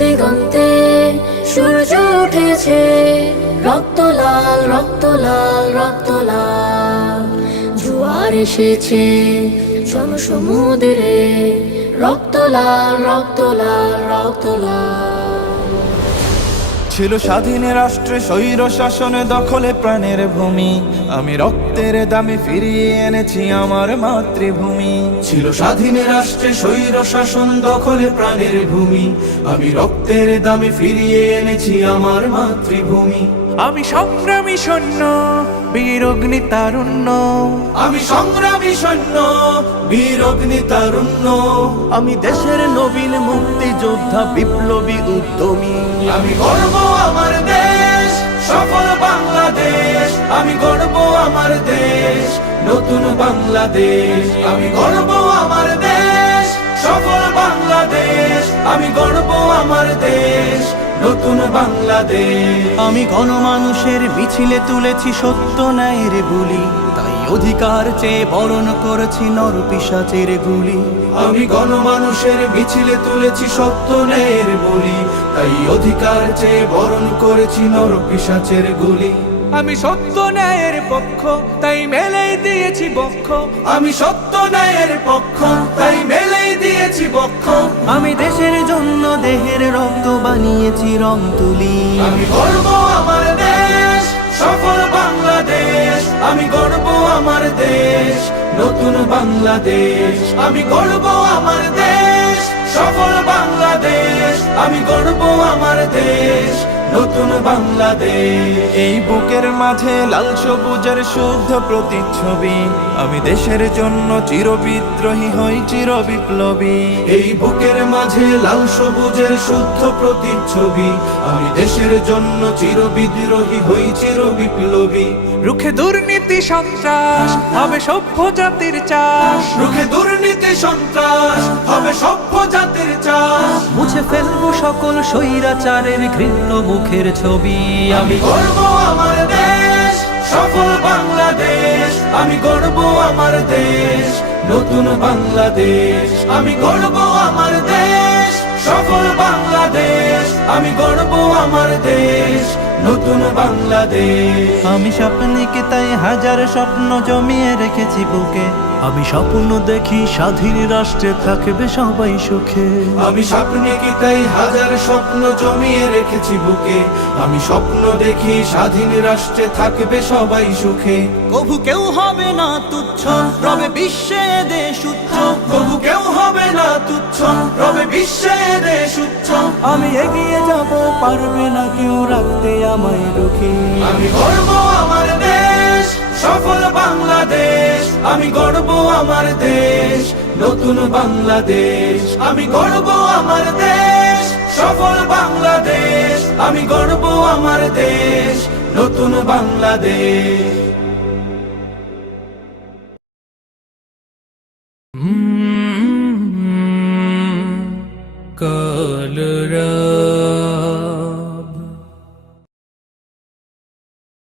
দিগন্তে সূর্য উঠেছে, রক্ত লাল রক্ত লাল রক্ত লাল। জোয়ার এসেছে জনসমুদ্রে, রক্ত লাল রক্ত লাল রক্ত লাল। ছিল স্বাধীন রাষ্ট্রে স্বৈর শাসন দখলে প্রাণের ভূমি, আমি রক্তের দামে ফিরিয়ে এনেছি আমার মাতৃভূমি। ছিল স্বাধীন রাষ্ট্রে স্বৈর শাসন দখলে প্রাণের ভূমি, আমি রক্তের দামে ফিরিয়ে এনেছি আমার মাতৃভূমি। আমি সংগ্রামী সৈন্য, বীর অগ্নি তারুণ্য। আমি সংগ্রামী সৈন্য, বীর অগ্নি তারুণ্য। আমি দেশের নবীন মুক্তিযোদ্ধা, বিপ্লবী উদ্যমী। আমি গর্ব আমার দেশ, সফল বাংলাদেশ। আমি গর্ব আমার দেশ, নতুন বাংলাদেশ। আমি গর্ব আমার দেশ, সফল বাংলাদেশ। আমি গর্ব আমার দেশ, নতুন বাংলাদেশ। আমি গণমানুষের মিছিলে তুলেছি সত্য ন্যায়ের বুলি, তাই অধিকার চেয়ে বরণ করেছি নর পিশাচের গুলি। আমি গণমানুষের মিছিলে তুলেছি সত্য ন্যায়ের বলি, তাই অধিকার চেয়ে বরণ করেছি নর পিশাচের গুলি। আমি সত্য ন্যায়ের পক্ষ, তাই মেলেই দিয়েছি বক্ষ। আমি সত্য ন্যায়ের পক্ষ, তাই মেলেই দিয়েছি বক্ষ। আমি দেশের জন্য দেহের রক্ত বানিয়েছি রং তুলি। আমি গর্ব আমার দেশ, সফল বাংলাদেশ। আমি গর্ব আমার দেশ, নতুন বাংলাদেশ। আমি গর্ব আমার দেশ, সফল বাংলাদেশ। আমি গর্ব আমার দেশ, নতুন বাংলাদেশ। এই বুকের মাঝে লাল সবুজের শুদ্ধ প্রতিচ্ছবি, আমি দেশের জন্য চিরবিদ্রোহী হই চির বিপ্লবী। এই বুকের মাঝে লাল সবুজের শুদ্ধ প্রতিচ্ছবি, আমি দেশের জন্য চির বিদ্রোহী হই চির বিপ্লবী। রুখে দুর্নীতি সন্ত্রাস হবে সভ্য জাতির চাষ। রুখে দুর্নীতি সন্ত্রাস হবে সভ্য জাতির চাষ। মুছে ফেলবো সকল স্বৈরাচারের ঘৃণ্য মুখের ছবি। আমি গর্ব আমার দেশ, সফল বাংলাদেশ। আমি গর্ব আমার দেশ, নতুন বাংলাদেশ। আমি গর্ব আমার দেশ, সফল বাংলাদেশ। আমি গর্ব আমার দেশ, নতুন বাংলাদেশ। আমি স্বপ্নকে তাই হাজার স্বপ্ন জমিয়ে রেখেছি বুকে, আমি স্বপ্ন দেখি স্বাধীন রাষ্ট্রে থাকবে সবাই সুখে। আমি স্বপ্নে কি তাই হাজার স্বপ্ন জমিয়ে রেখেছি বুকে। আমি স্বপ্ন দেখি স্বাধীন রাষ্ট্রে থাকবে সবাই সুখে। কভু কেউ হবে না তুচ্ছ, রবে বিশ্বে দেশ উচ্চ। তবু কেউ হবে না তুচ্ছ, রবে বিশ্বে দেশ উচ্চ। আমি এগিয়ে যাব, পারবে না কেউ রাখতে আমায় রুখে। আমি গর্ব আমার দেশ, সফল বাংলাদেশ। আমি গর্ব আমার দেশ, নতুন বাংলাদেশ। আমি গর্ব আমার দেশ, সফল বাংলাদেশ। আমি গর্ব আমার দেশ, নতুন বাংলাদেশ। কাল